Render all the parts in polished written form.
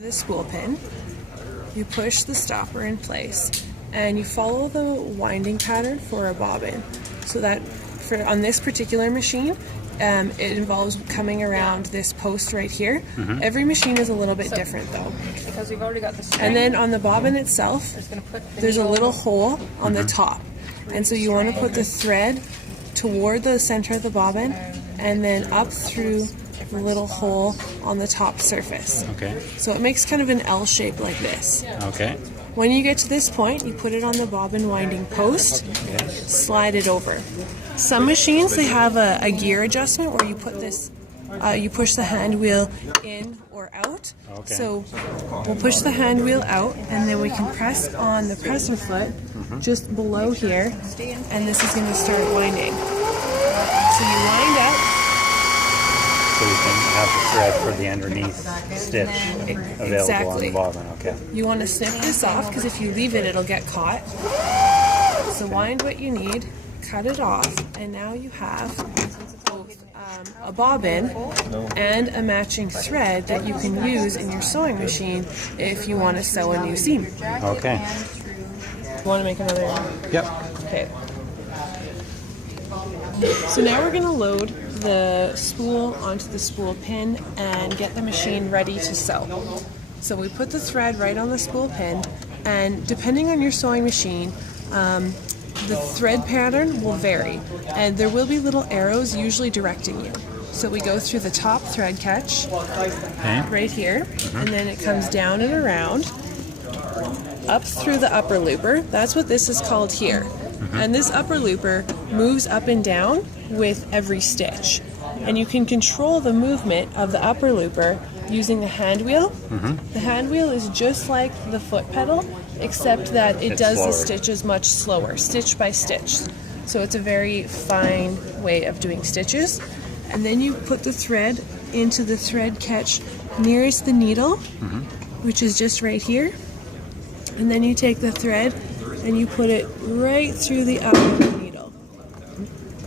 The spool pin, you push the stopper in place, and you follow the winding pattern for a bobbin. So that on this particular machine, it involves coming around this post right here. Every machine is a little bit different though. Because we've already got the string. And then on the bobbin itself, there's a little hole on the top. And so you want to put the thread toward the center of the bobbin and then up through the little hole on the top surface. Okay. So it makes kind of an L shape like this. Okay. When you get to this point, you put it on the bobbin winding post, slide it over. Some machines, they have a gear adjustment where you put this, you push the hand wheel in or out. Okay. So we'll push the hand wheel out, and then we can press on the presser foot just below here, and this is going to start winding. So you wind up. So you can have the thread for the underneath stitch available on the bobbin. Okay. You want to snip this off because if you leave it, it'll get caught. So wind what you need, cut it off, and now you have both a bobbin and a matching thread that you can use in your sewing machine if you want to sew a new seam. Okay. Want to make another? Yep. Okay. So now we're going to load the spool onto the spool pin and get the machine ready to sew. So we put the thread right on the spool pin, and depending on your sewing machine, the thread pattern will vary, and there will be little arrows usually directing you. So we go through the top thread catch right here, and then it comes down and around, up through the upper looper. That's what this is called here. And this upper looper moves up and down with every stitch. And you can control the movement of the upper looper using the hand wheel. The hand wheel is just like the foot pedal, except that it does the stitches much slower, stitch by stitch. So it's a very fine way of doing stitches. And then you put the thread into the thread catch nearest the needle, which is just right here. And then you take the thread and you put it right through the upper needle.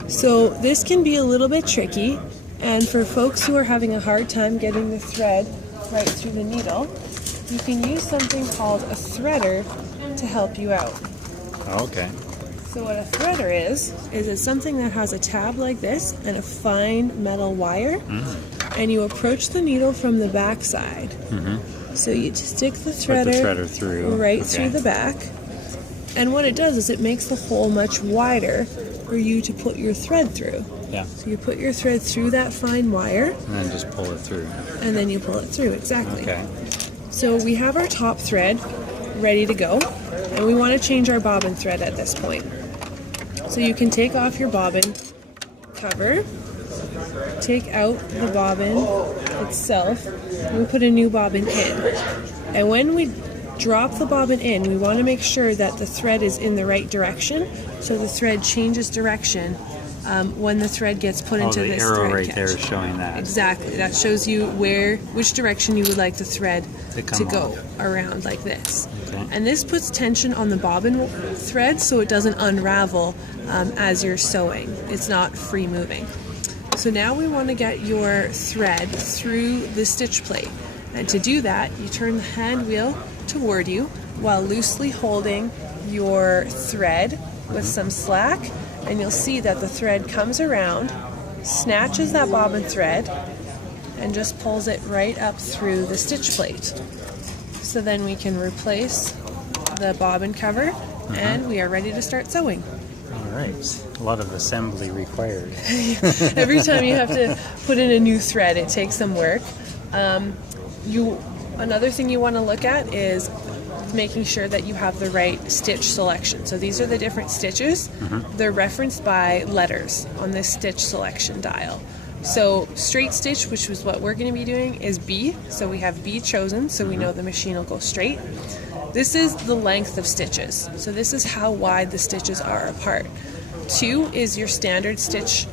So this can be a little bit tricky, and for folks who are having a hard time getting the thread right through the needle, you can use something called a threader to help you out. Okay. So what a threader is it's something that has a tab like this and a fine metal wire, and you approach the needle from the back side. So you stick the threader, through right through the back, and what it does is it makes the hole much wider for you to put your thread through. Yeah. So you put your thread through that fine wire, and then just pull it through. and then you pull it through, exactly. Okay. So we have our top thread ready to go, and we want to change our bobbin thread at this point. So you can take off your bobbin cover, take out the bobbin itself, and we put a new bobbin in. And when we drop the bobbin in, we want to make sure that the thread is in the right direction, so the thread changes direction when the thread gets put into this thread the arrow right catch. there is showing that. Exactly. That shows you which direction you would like the thread to go around like this. Okay. And this puts tension on the bobbin thread so it doesn't unravel as you're sewing. It's not free moving. So now we want to get your thread through the stitch plate. And to do that, you turn the hand wheel toward you while loosely holding your thread with some slack, and you'll see that the thread comes around, snatches that bobbin thread, and just pulls it right up through the stitch plate. So then we can replace the bobbin cover, and we are ready to start sewing. All right. A lot of assembly required. Every time you have to put in a new thread, it takes some work. Another thing you want to look at is making sure that you have the right stitch selection. So these are the different stitches. They're referenced by letters on this stitch selection dial. So straight stitch, which is what we're going to be doing, is B. So we have B chosen, so we know the machine will go straight. This is the length of stitches. So this is how wide the stitches are apart. 2 is your standard stitch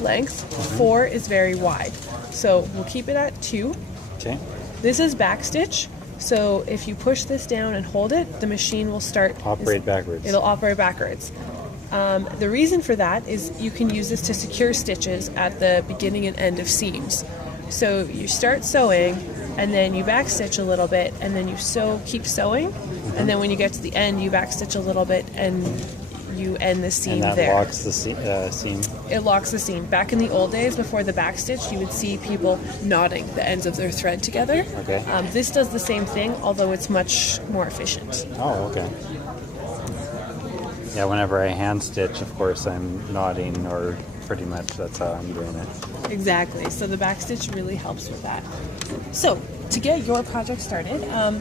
length. 4 is very wide. So we'll keep it at 2. Okay. This is back stitch. So if you push this down and hold it, the machine will operate backwards. It'll operate backwards. The reason for that is you can use this to secure stitches at the beginning and end of seams. So you start sewing, and then you backstitch a little bit, and then you keep sewing, and then when you get to the end, you backstitch a little bit, and you end the seam and that there. locks the seam. It locks the seam. Back in the old days, before the backstitch, you would see people knotting the ends of their thread together. Okay. This does the same thing, although it's much more efficient. Oh, okay. Yeah, whenever I hand stitch, of course, I'm knotting, or pretty much that's how I'm doing it. Exactly. So the backstitch really helps with that. So to get your project started,